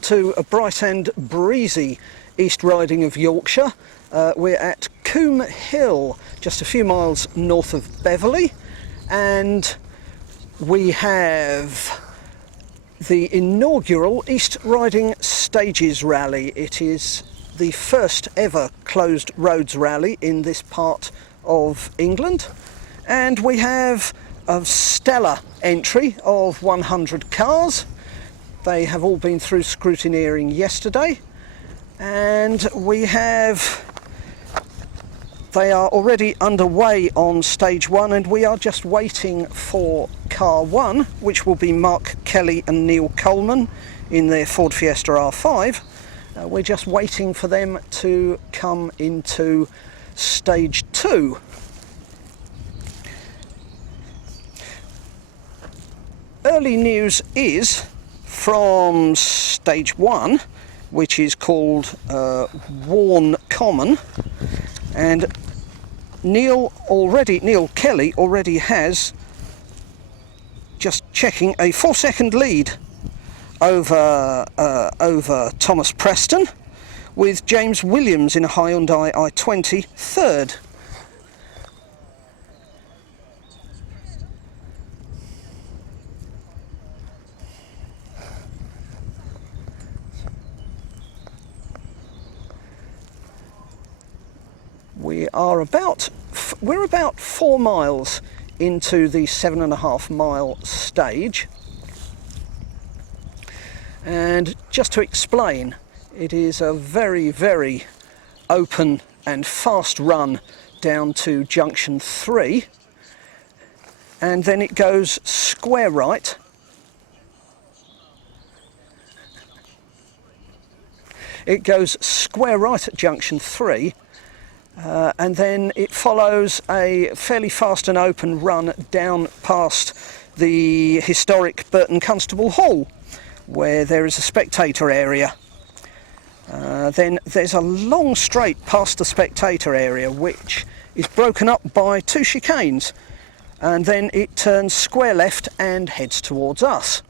To a bright and breezy East Riding of Yorkshire. We're at Coombe Hill, just a few miles north of Beverley, and we have the inaugural East Riding Stages Rally. It is the first ever closed roads rally in this part of England, and we have a stellar entry of 100 cars. They have all been through scrutineering yesterday, and they are already underway on stage one, and we are just waiting for car one, which will be Mark Kelly and Neil Coleman in their Ford Fiesta R5. We're just waiting for them to come into stage two. Early news is from stage one, which is called Warne Common, and Neil Kelly already has, just checking, a 4-second lead over Thomas Preston, with James Williams in a Hyundai i20 third. We're about 4 miles into the 7.5 mile stage, and just to explain, it is a very, very open and fast run down to junction 3, and then it goes square right. It goes square right at junction 3. And then it follows a fairly fast and open run down past the historic Burton Constable Hall, where there is a spectator area. Then there's a long straight past the spectator area, which is broken up by 2 chicanes, and then it turns square left and heads towards us.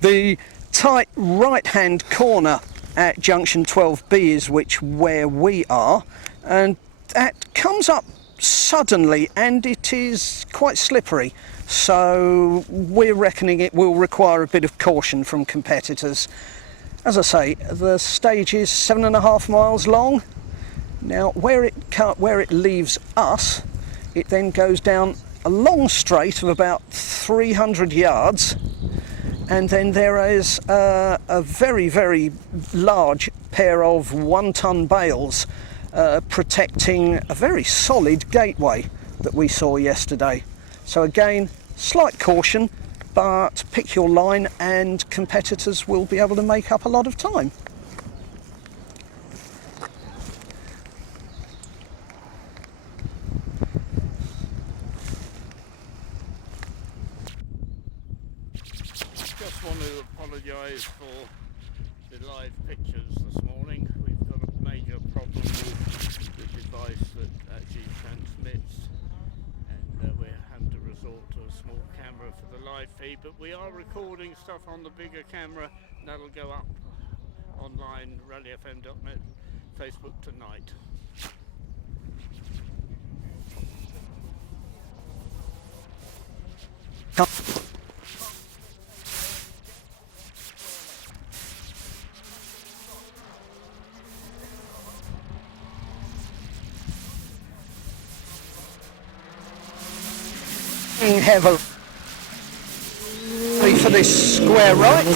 The tight right-hand corner at junction 12B is where we are, and that comes up suddenly and it is quite slippery, so we're reckoning it will require a bit of caution from competitors. As I say, the stage is 7.5 miles long. Now where it leaves us, it then goes down a long straight of about 300 yards, and then there is a very, very large pair of 1-ton bales protecting a very solid gateway that we saw yesterday. So again, slight caution, but pick your line and competitors will be able to make up a lot of time. Just want to apologise for the live pictures this morning. We've got a major problem with the device that actually transmits, and we're having to resort to a small camera for the live feed, but we are recording stuff on the bigger camera, and that'll go up online, rallyfm.net, Facebook tonight. Heavily for this square right.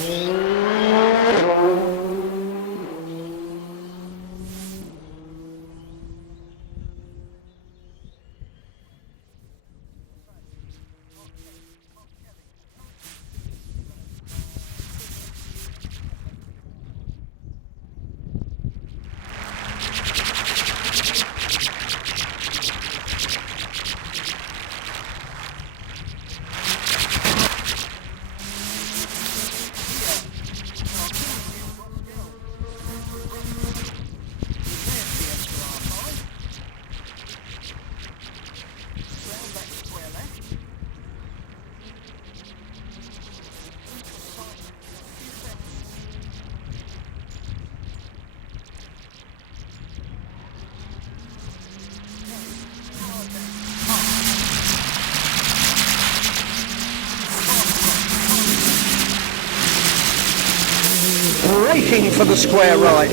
braking for the square right.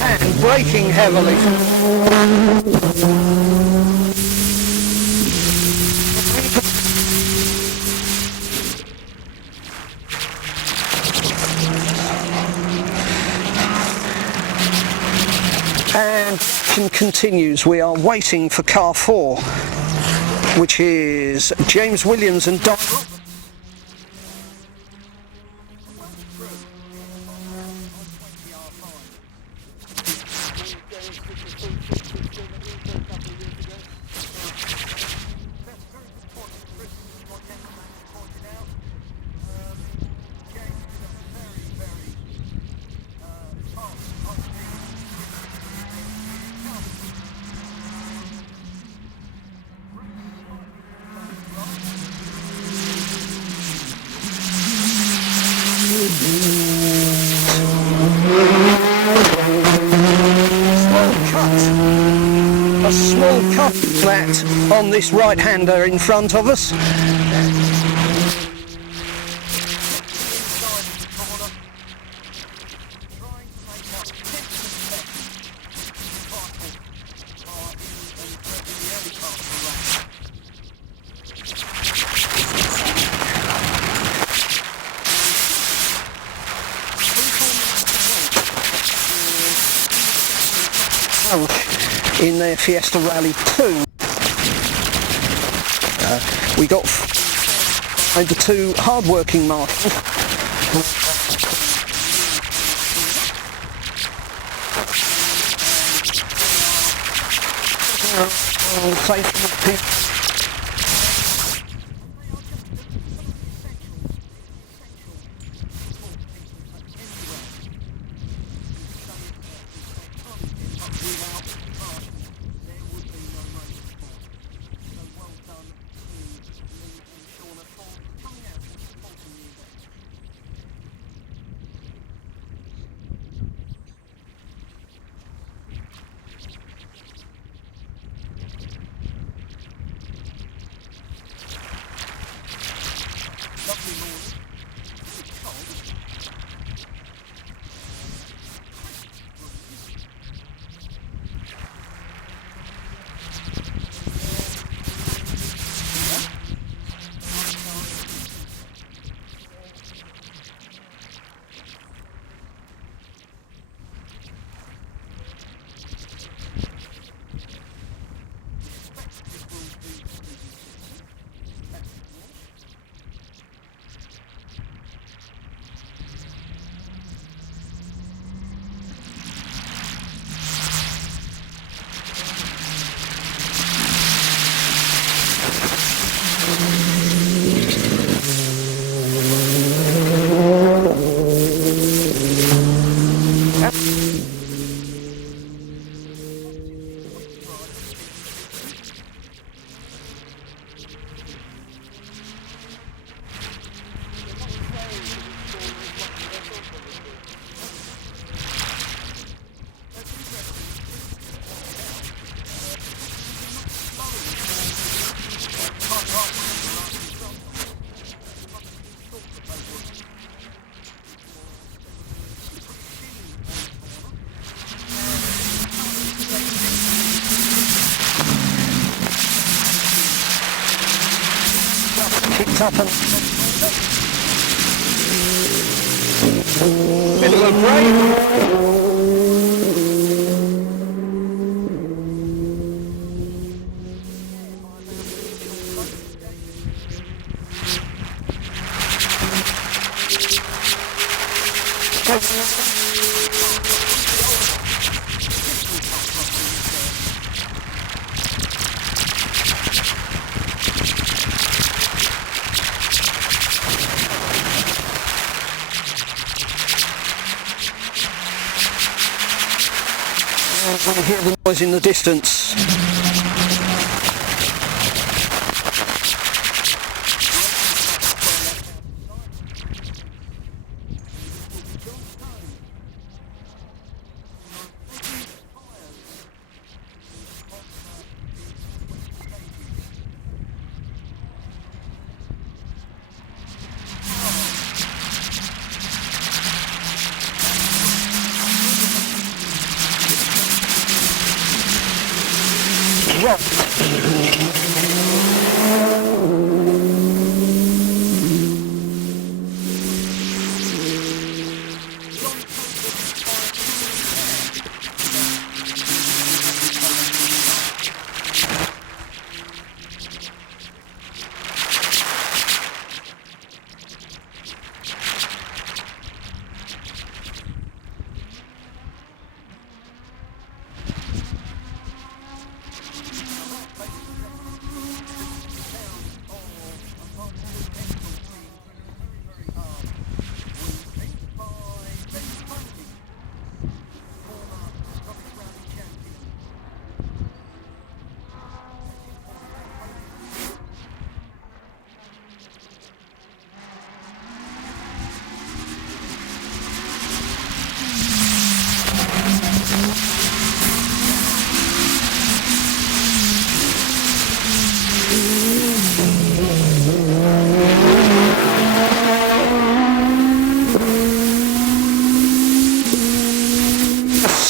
And braking heavily. And continues. We are waiting for car 4, which is James Williams and Don. A small cut flat on this right-hander in front of us. In their Fiesta Rally 2, we got the two hard-working marshals. Safety. Kicked up and Middle of brake. I hear the noise in the distance.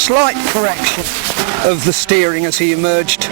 Slight correction of the steering as he emerged.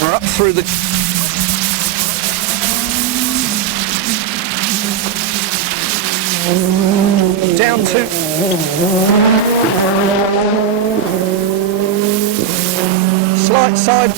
We're up through the down to slight side.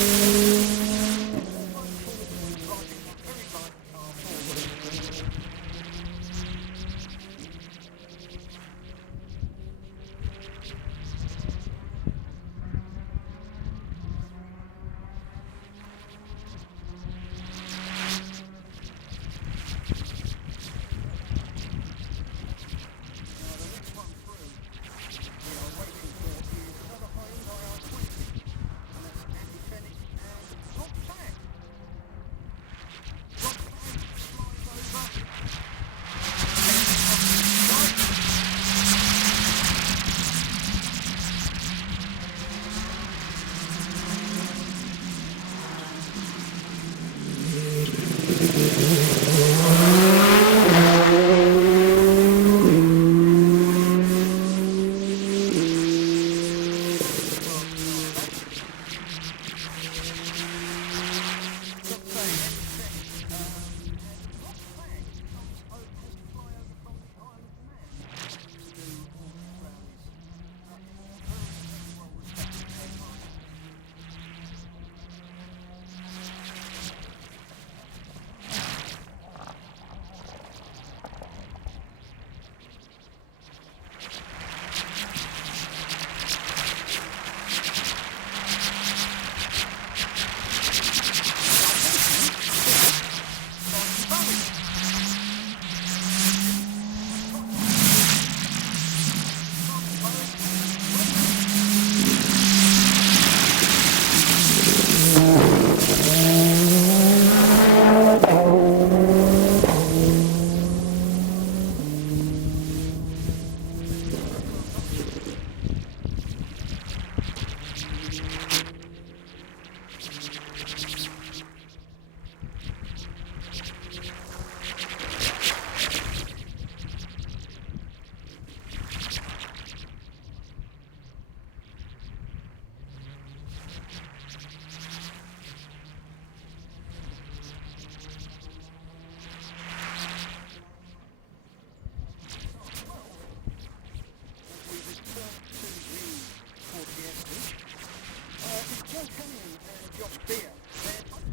beer. They're both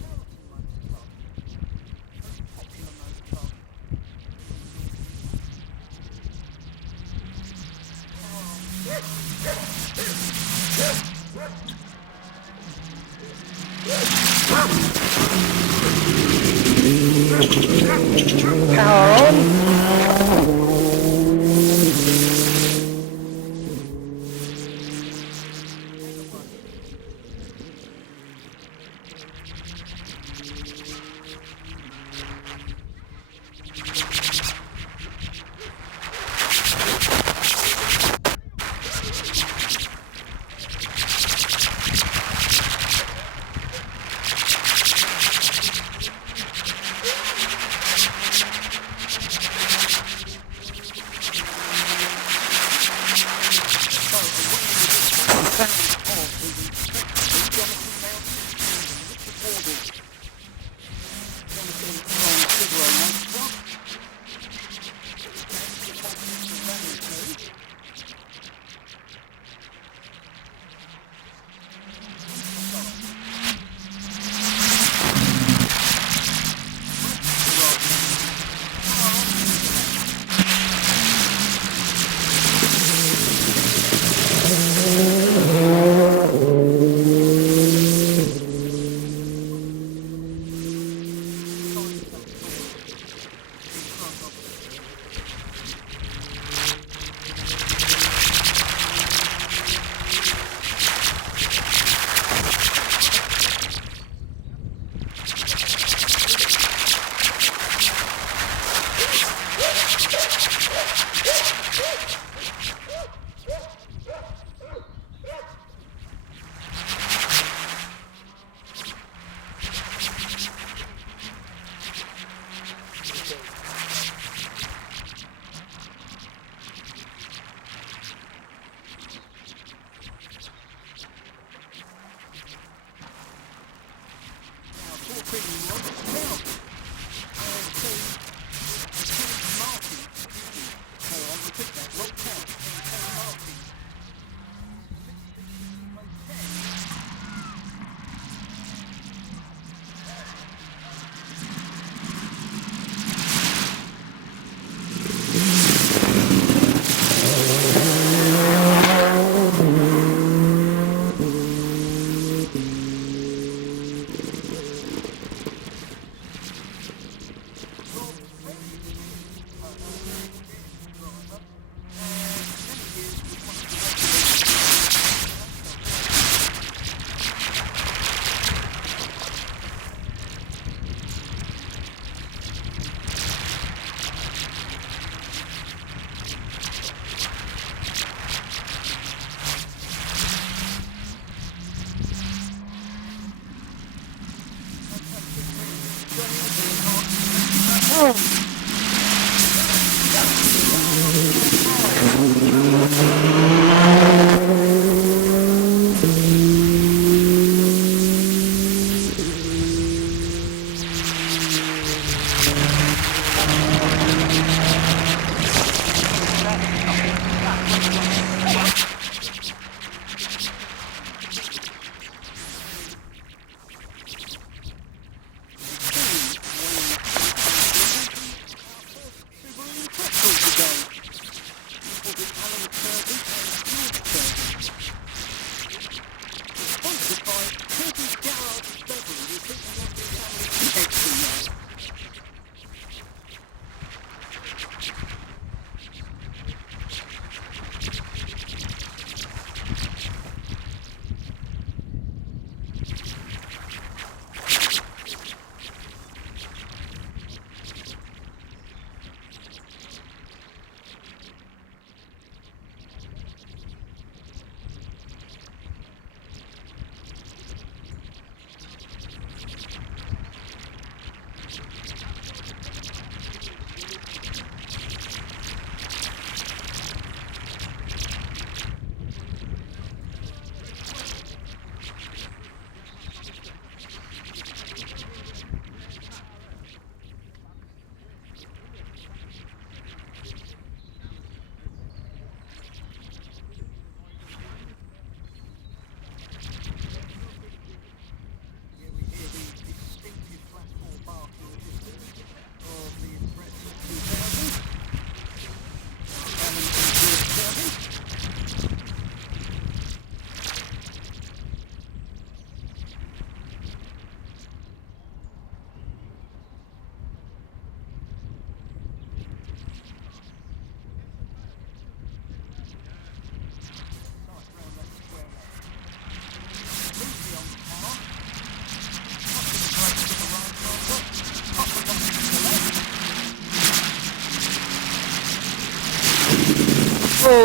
Charlton Motor Club. Very popular motor club. Power on.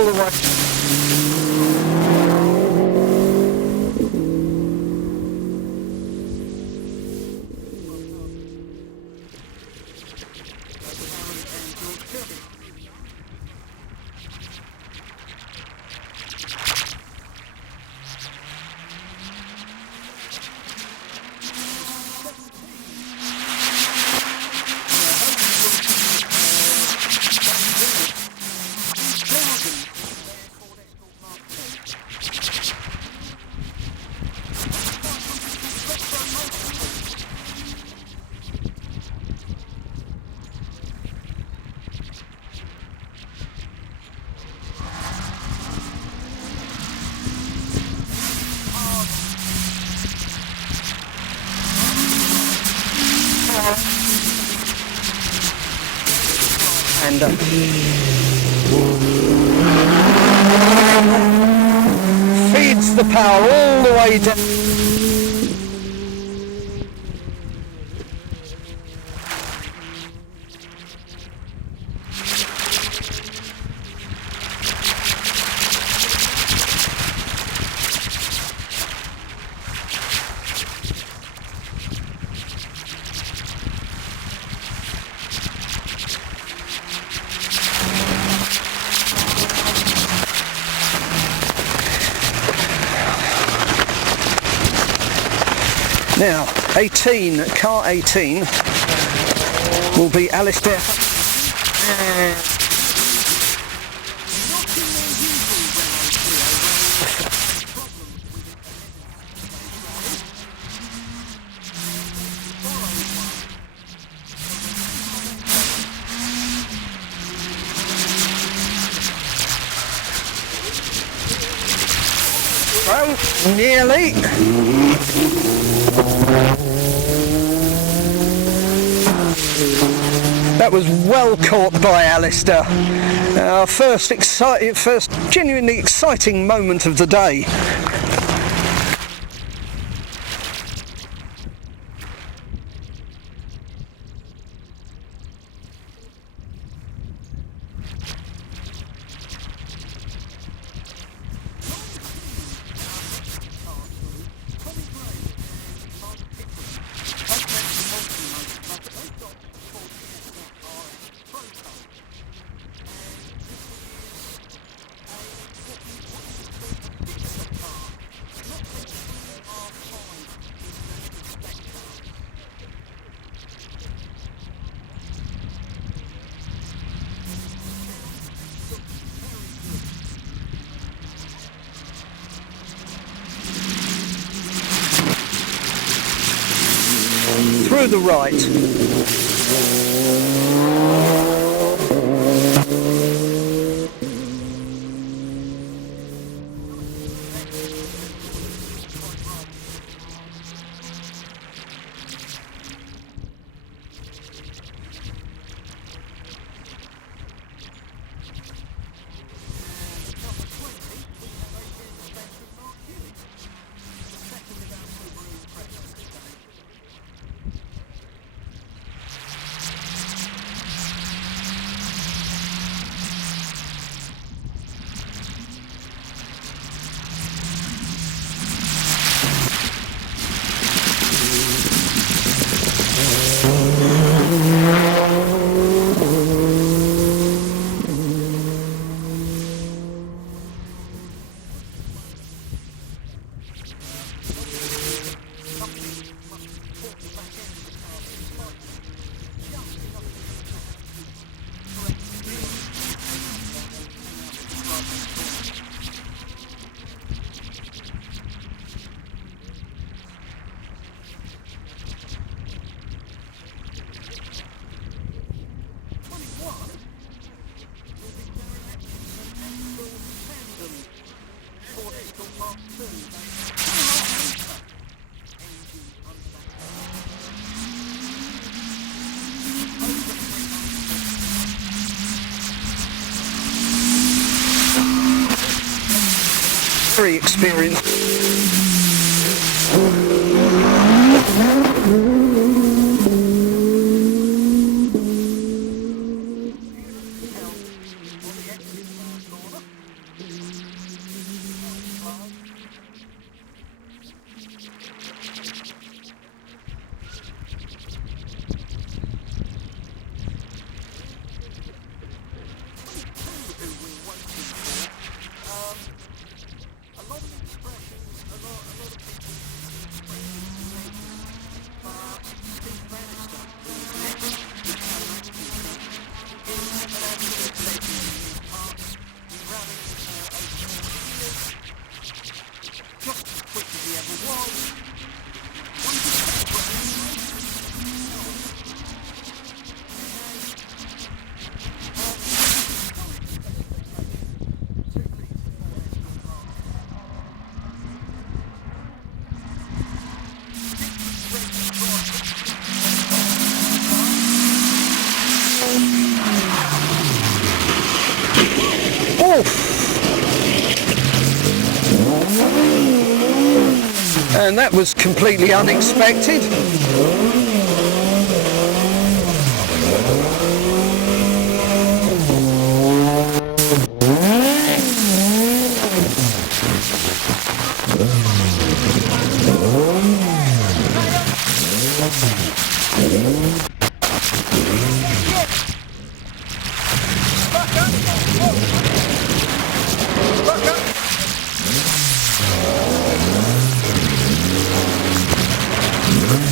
all the way. And feeds the power all the way down. Now, 18, car 18 will be Alistair. Oh, nearly. That was well caught by Alistair. Our first genuinely exciting moment of the day. Through the right. Very experienced. And that was completely unexpected.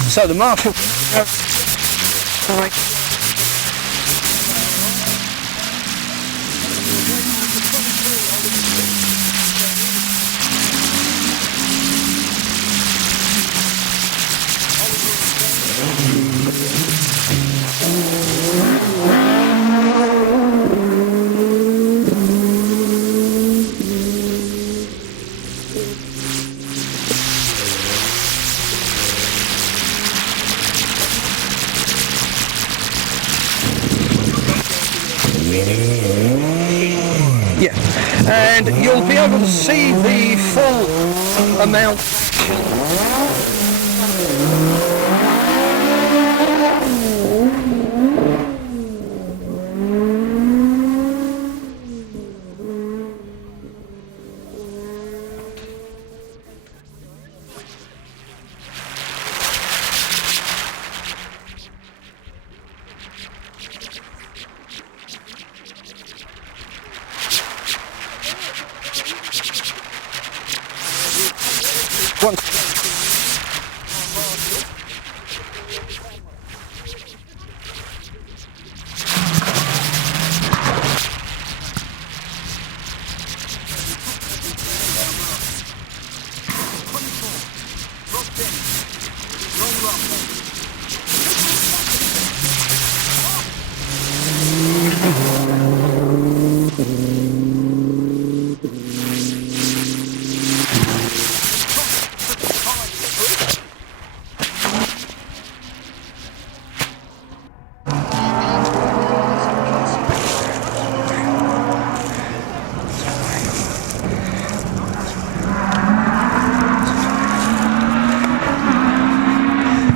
So the marshal. Yeah, and you'll be able to see the full amount.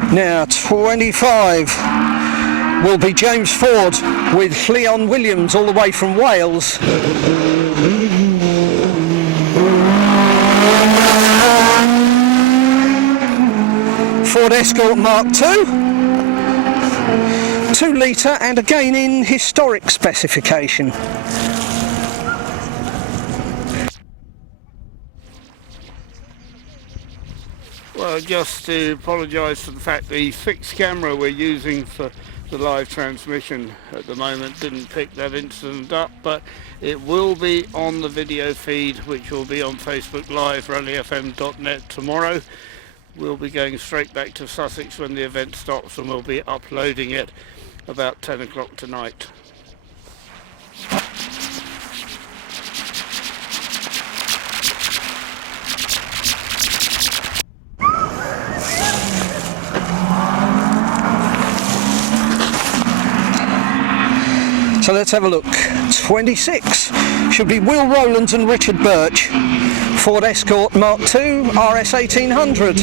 Now 25 will be James Ford with Leon Williams all the way from Wales. Ford Escort Mark II, 2 litre and again in historic specification. Well, just to apologise for the fact the fixed camera we're using for the live transmission at the moment didn't pick that incident up, but it will be on the video feed, which will be on Facebook Live, rallyfm.net tomorrow. We'll be going straight back to Sussex when the event stops, and we'll be uploading it about 10 o'clock tonight. So let's have a look. 26 should be Will Rowlands and Richard Birch. Ford Escort Mark II RS 1800.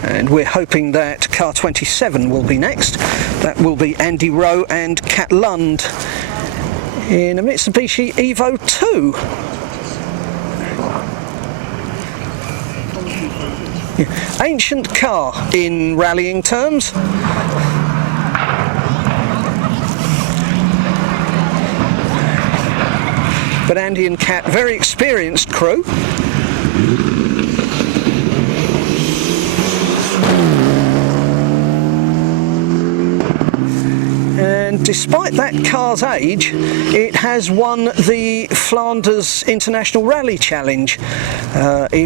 And we're hoping that car 27 will be next. That will be Andy Rowe and Kat Lund in a Mitsubishi Evo 2. Yeah. Ancient car in rallying terms. But Andy and Kat, very experienced crew. and despite that car's age, it has won the Flanders International Rally Challenge,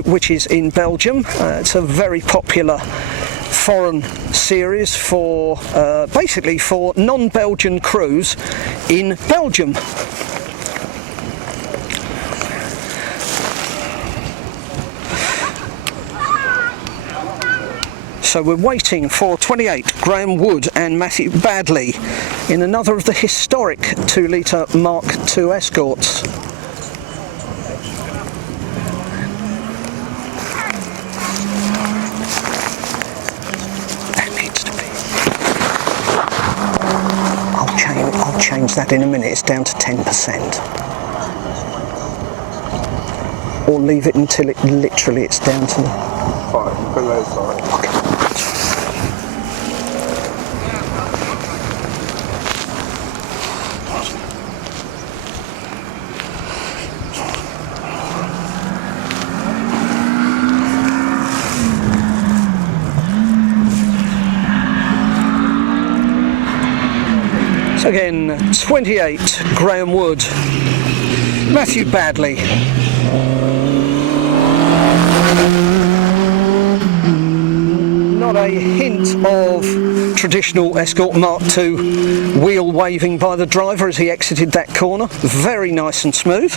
which is in Belgium. It's a very popular foreign series for basically for non-Belgian crews in Belgium. So we're waiting for 28 Graham Wood and Matthew Badley in another of the historic 2-litre Mark II Escorts. That needs to be. I'll change that in a minute. It's down to 10%. Or leave it until it literally it's down to. Fine, below, sorry. Okay. So again, 28 Graham Wood, Matthew Badley. Not a hint of traditional Escort Mark II wheel waving by the driver as he exited that corner. Very nice and smooth.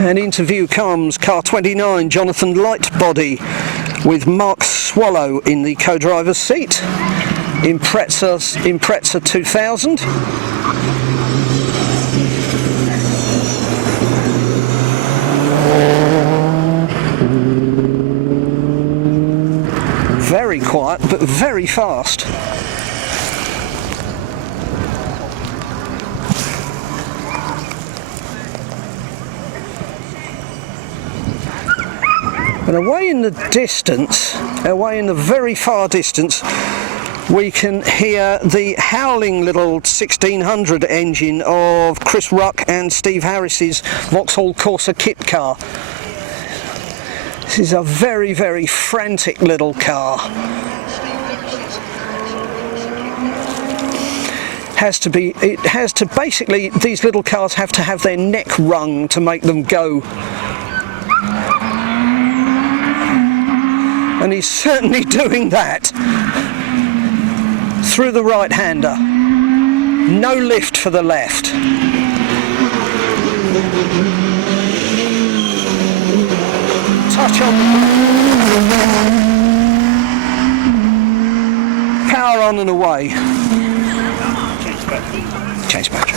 An interview comes car 29, Jonathan Lightbody, with Mark Swallow in the co-driver's seat, Impreza 2000. Very quiet, but very fast. And away in the distance, away in the very far distance, we can hear the howling little 1600 engine of Chris Ruck and Steve Harris's Vauxhall Corsa kit car. This is a very, very frantic little car. It has to basically, these little cars have to have their neck wrung to make them go. And he's certainly doing that through the right-hander. No lift for the left. Touch on the power on and away. Change battery.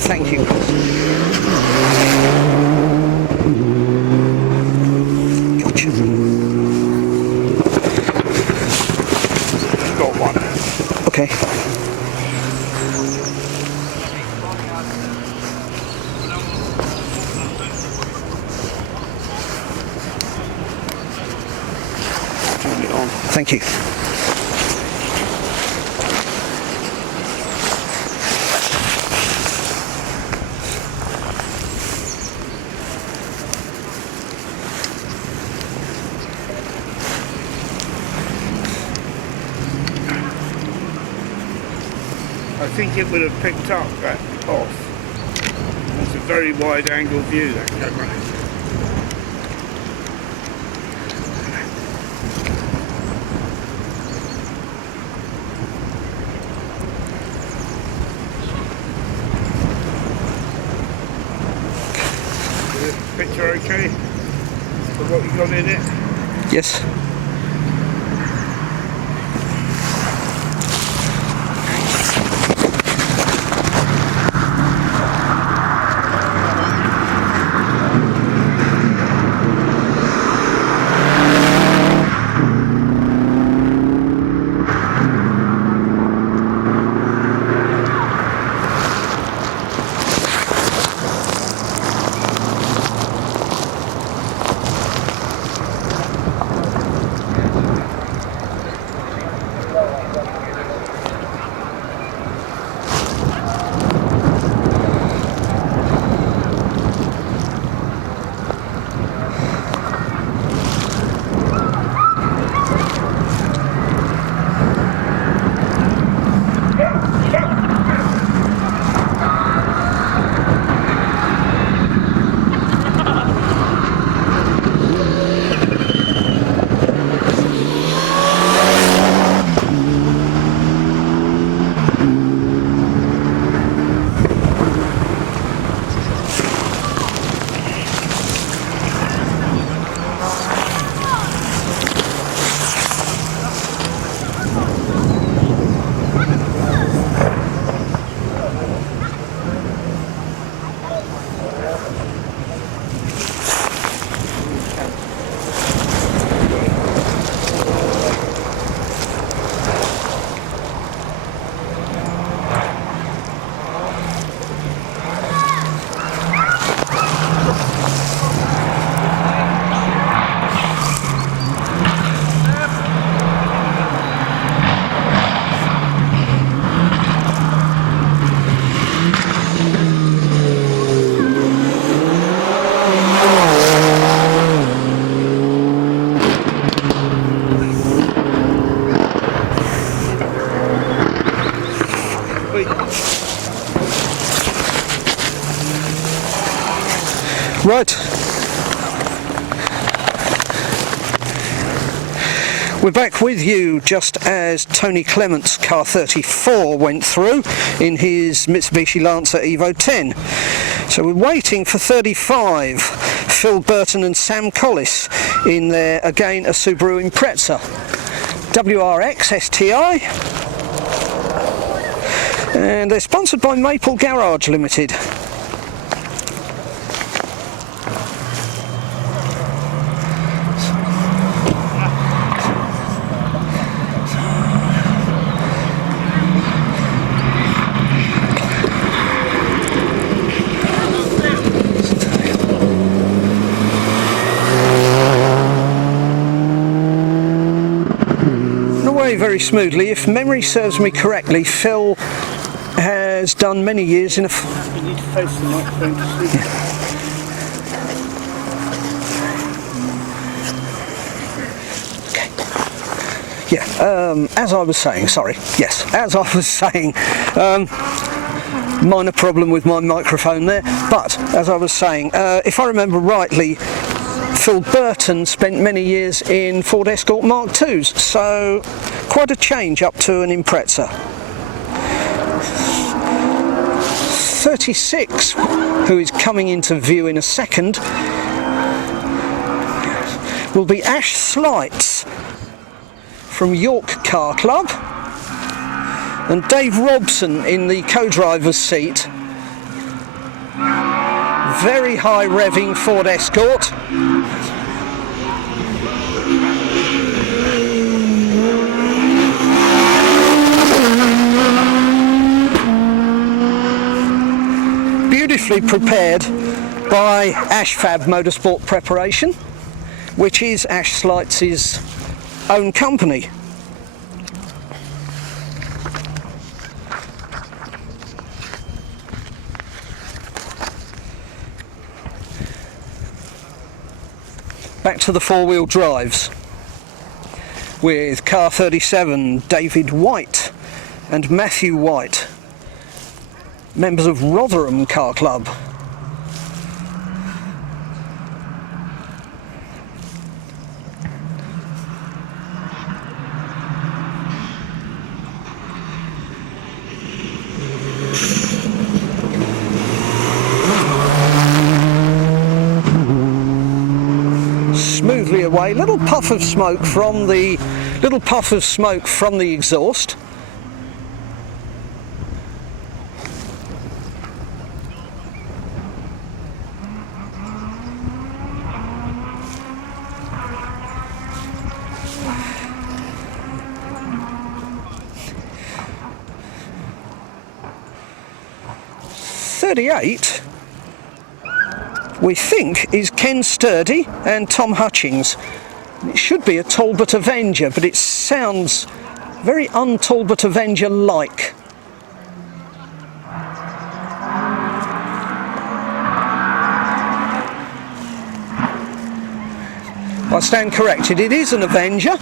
Thank you. Gotcha. Got one. Okay. Turn it on. Thank you. I think it would have picked up that off. It's a very wide angle view, that camera. motor okay? For what you got in it? Yes. Right. We're back with you just as Tony Clement's car 34 went through in his Mitsubishi Lancer Evo 10. So we're waiting for 35, Phil Burton and Sam Collis in their, again, a Subaru Impreza. WRX STI. And they're sponsored by Maple Garage Limited. Very smoothly. If memory serves me correctly, Phil has done many years in a... You need to face the microphone to speak. As I was saying, sorry, yes, as I was saying, minor problem with my microphone there, but as I was saying, if I remember rightly, Phil Burton spent many years in Ford Escort Mark IIs, so quite a change up to an Impreza. 36, who is coming into view in a second, will be Ash Slights from York Car Club, and Dave Robson in the co-driver's seat. Very high revving Ford Escort. Beautifully prepared by Ashfab Motorsport Preparation, which is Ash Slights' own company. Back to the four-wheel drives with car 37, David White and Matthew White, members of Rotherham Car Club. smoothly away. Little puff of smoke from the exhaust. .38, we think, is Ken Sturdy and Tom Hutchings. It should be a Talbot Avenger, but it sounds very un-Talbot Avenger-like. I stand corrected, it is an Avenger.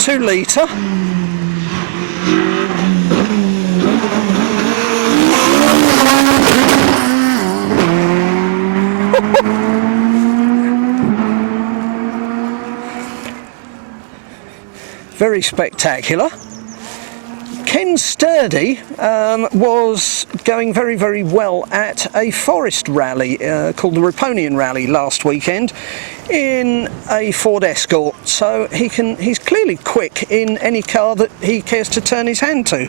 2 litre. Very spectacular. Ken Sturdy was going very, very well at a forest rally called the Riponian Rally last weekend in a Ford Escort, so he's clearly quick in any car that he cares to turn his hand to.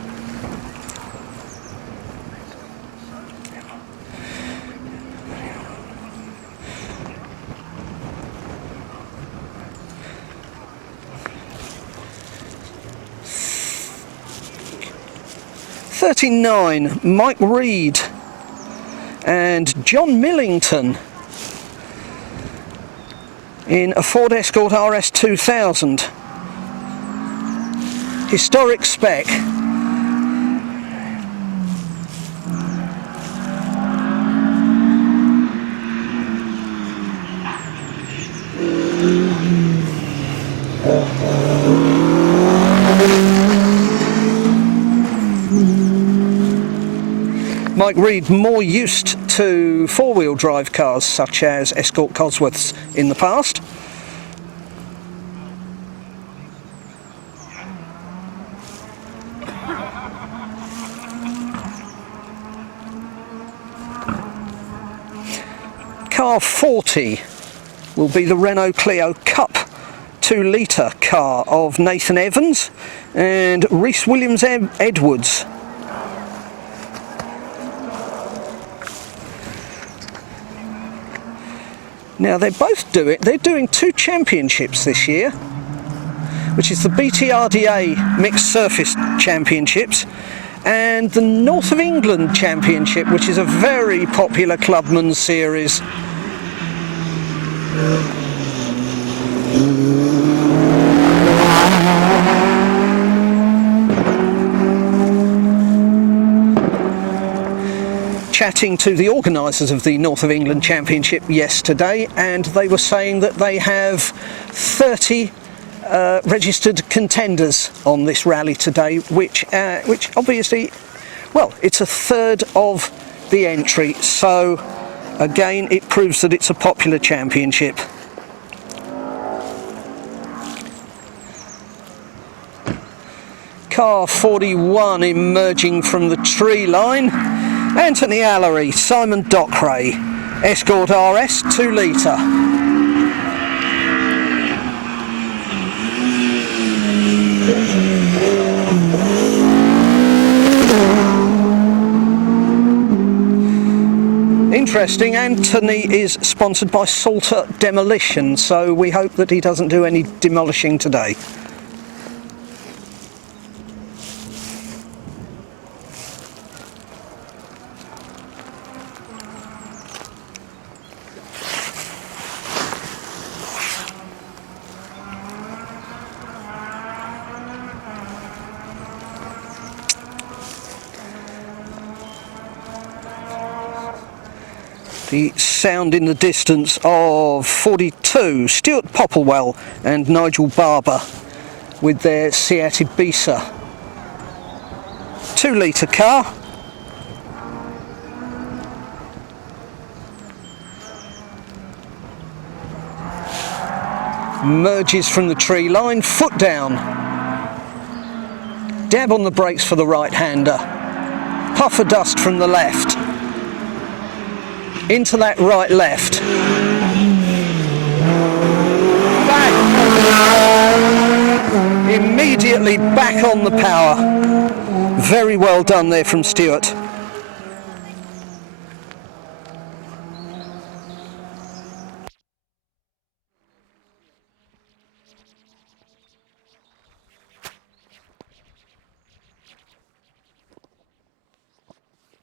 .39, Mike Reed and John Millington in a Ford Escort RS 2000. Historic spec. Mike Reed more used to four-wheel drive cars such as Escort Cosworths in the past. Car 40 will be the Renault Clio Cup 2 litre car of Nathan Evans and Rhys Williams Edwards. Now they're doing 2 championships this year, which is the BTRDA Mixed Surface Championships and the North of England Championship, which is a very popular clubman series. Chatting to the organisers of the North of England Championship yesterday, and they were saying that they have 30 registered contenders on this rally today, which obviously, well, it's a third of the entry, so again it proves that it's a popular championship. Car 41 emerging from the tree line. Anthony Allery, Simon Dockeray, Escort RS 2 litre. Interesting, Anthony is sponsored by Salter Demolition, so we hope that he doesn't do any demolishing today. The sound in the distance of 42, Stuart Popplewell and Nigel Barber with their Seat Ibiza. 2 litre car. Merges from the tree line, foot down. Dab on the brakes for the right-hander. Puff of dust from the left. Into that right-left. Immediately back on the power. Very well done there from Stewart.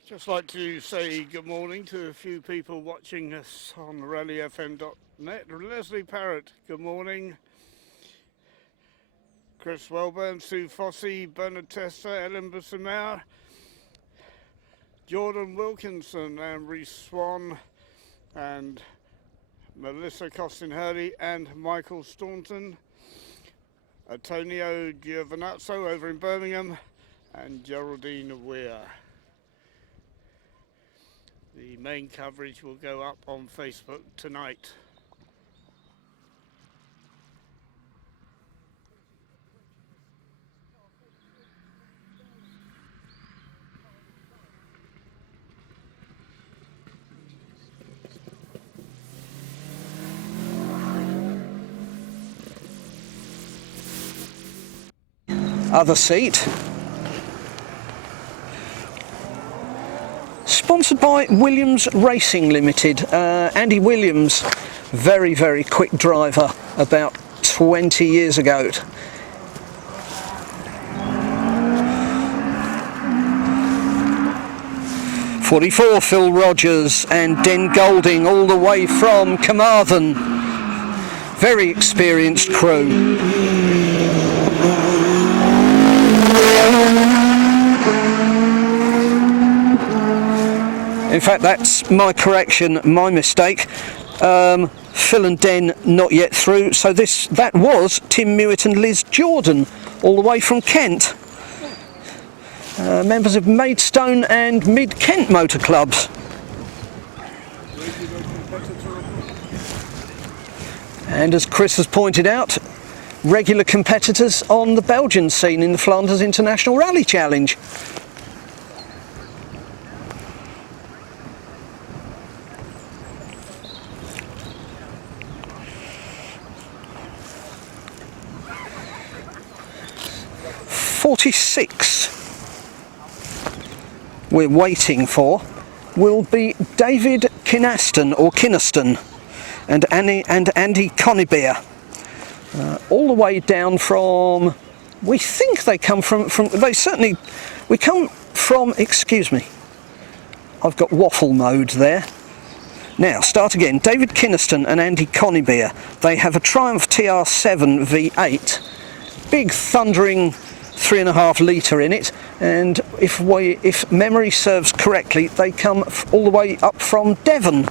Just like to say good morning to a few people watching us on rallyfm.net. Leslie Parrott, good morning. Chris Welburn, Sue Fossey, Bernard Testa, Ellen Bussamauer, Jordan Wilkinson, and Reese Swan, and Melissa Costin-Hurley, and Michael Staunton, Antonio Giovinazzo over in Birmingham, and Geraldine Weir. The main coverage will go up on Facebook tonight. Other seat. Sponsored by Williams Racing Limited. Andy Williams, very, very quick driver about 20 years ago. '44, Phil Rogers and Den Golding all the way from Carmarthen. Very experienced crew. In fact, that's my correction, my mistake. Phil and Den not yet through. So that was Tim Mewitt and Liz Jordan, all the way from Kent. Members of Maidstone and Mid Kent Motor Clubs. And as Chris has pointed out, regular competitors on the Belgian scene in the Flanders International Rally Challenge. '46 we're waiting for will be David Kynaston or Kynaston and Andy Conybeare, all the way down from, we think they come from they certainly, we come from, excuse me, I've got waffle mode there. Now, start again. David Kynaston and Andy Conybeare, they have a Triumph TR7 V8, big thundering 3.5 litre in it, and if memory serves correctly, they come all the way up from Devon.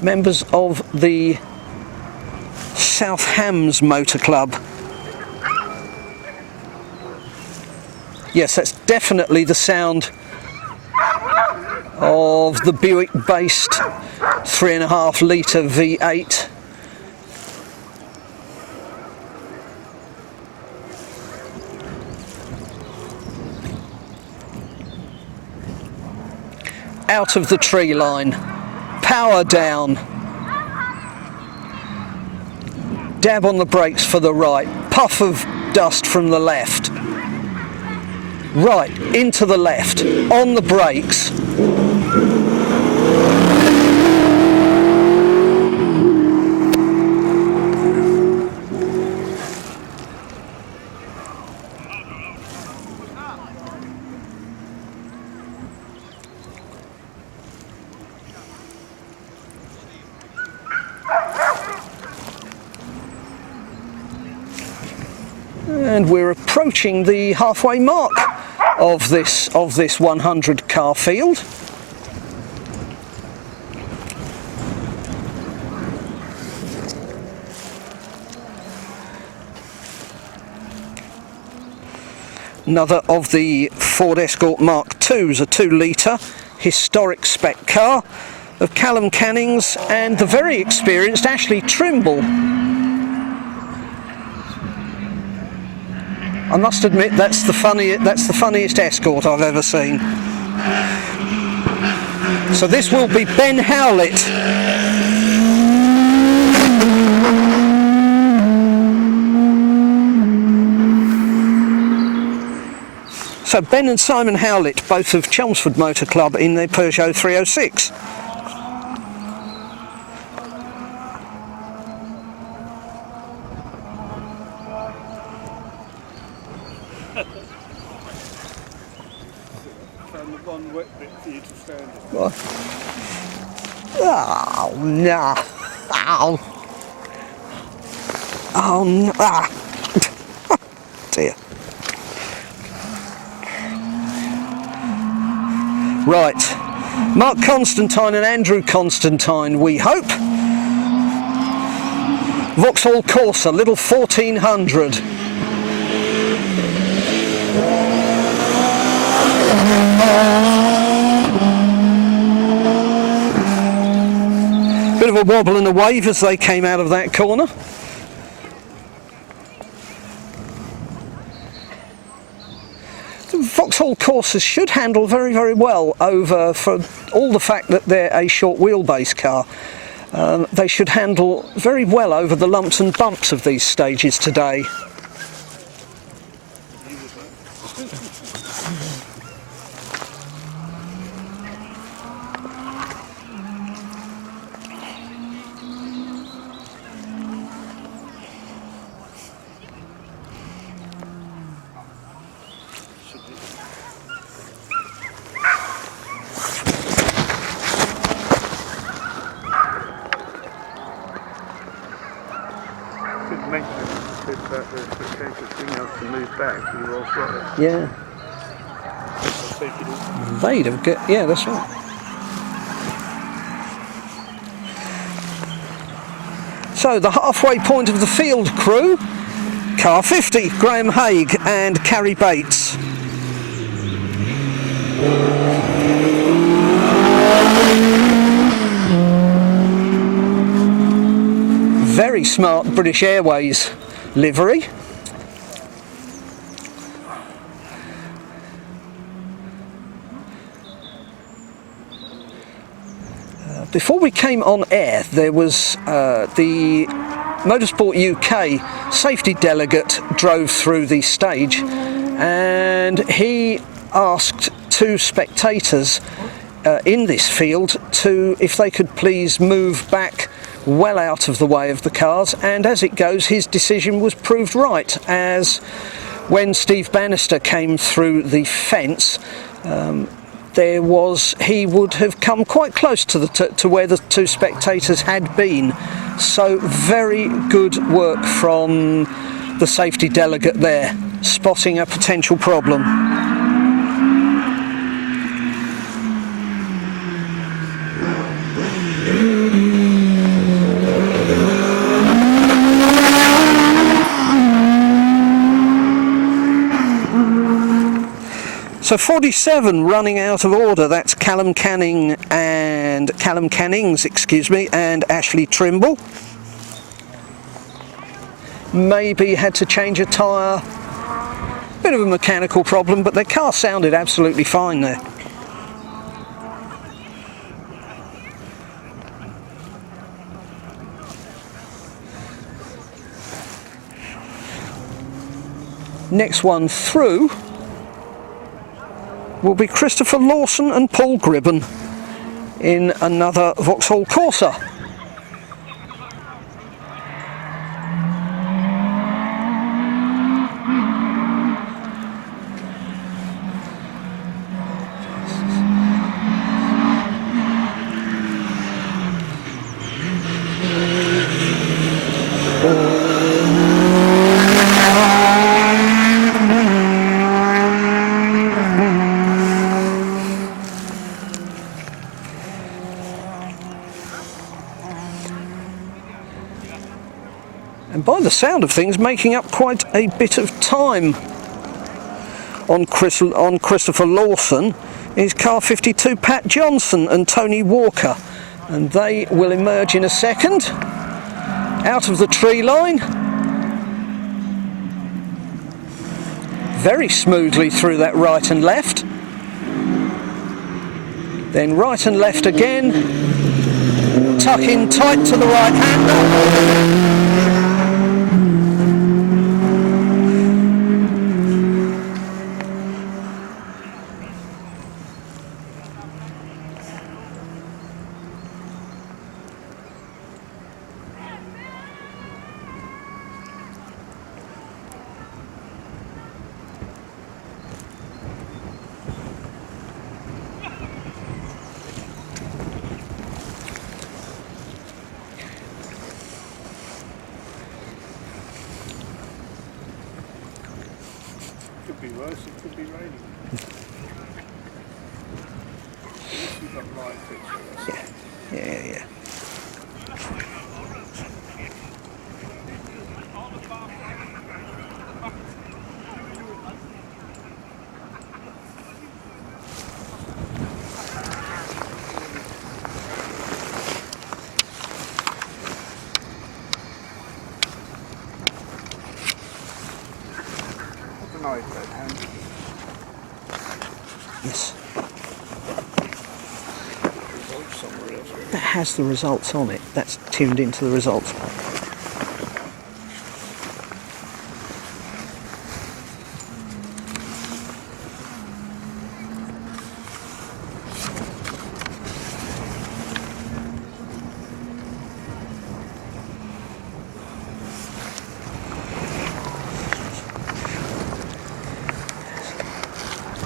Members of the South Hams Motor Club. Yes, that's definitely the sound of the Buick-based 3.5 litre V8. Out of the tree line, power down, dab on the brakes for the right, puff of dust from the left, right into the left, on the brakes. And we're approaching the halfway mark of this 100 car field. Another of the Ford Escort Mark IIs, a 2 litre historic spec car of Callum Cannings and the very experienced Ashley Trimble. I must admit that's the funniest Escort I've ever seen. So this will be Ben Howlett. So Ben and Simon Howlett, both of Chelmsford Motor Club, in their Peugeot 306. Found the one wet bit for you to stand on. What? Oh, no. Ow. Oh, no. Ah. Dear. Right. Mark Constantine and Andrew Constantine, we hope. Vauxhall Corsa, little 1400. Bit of a wobble and a wave as they came out of that corner. The Vauxhall Corsas should handle very, very well over, for all the fact that they're a short wheelbase car. They should handle very well over the lumps and bumps of these stages today. Did mention about the potential of being able to move back to the Rolls Royce. Yeah, I'll take it all. they'd have got, yeah, that's right. So the halfway point of the field crew, car 50, Graham Haig and Carrie Bates. Very smart British Airways livery. Before we came on air, there was the Motorsport UK safety delegate drove through the stage, and he asked two spectators in this field if they could please move back well out of the way of the cars, and as it goes, his decision was proved right, as when Steve Bannister came through the fence, he would have come quite close to where the two spectators had been. So very good work from the safety delegate there, spotting a potential problem. So 47 running out of order. That's Callum Cannings, and Ashley Trimble. Maybe had to change a tyre. Bit of a mechanical problem, but their car sounded absolutely fine there. Next one through will be Christopher Lawson and Paul Gribben in another Vauxhall Corsa. And by the sound of things, making up quite a bit of time on Christopher Lawson is car 52 Pat Johnson and Tony Walker, and they will emerge in a second out of the tree line very smoothly through that right and left. Then right and left again. Tuck in tight to the right hander. Could be worse, it could be raining. At least you've got light picture. Yeah. That's a nice dead hand. Yes. Results somewhere else. That has the results on it. That's tuned into the results.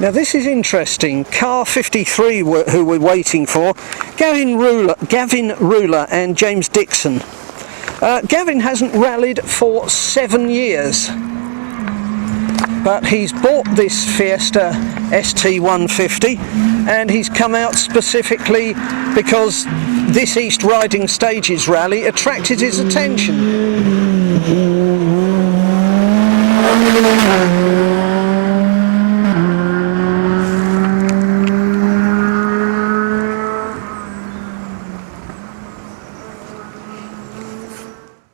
Now this is interesting. Car 53 who we're waiting for, Gavin Ruler and James Dixon. Gavin hasn't rallied for 7 years, but he's bought this Fiesta ST150 and he's come out specifically because this East Riding Stages rally attracted his attention.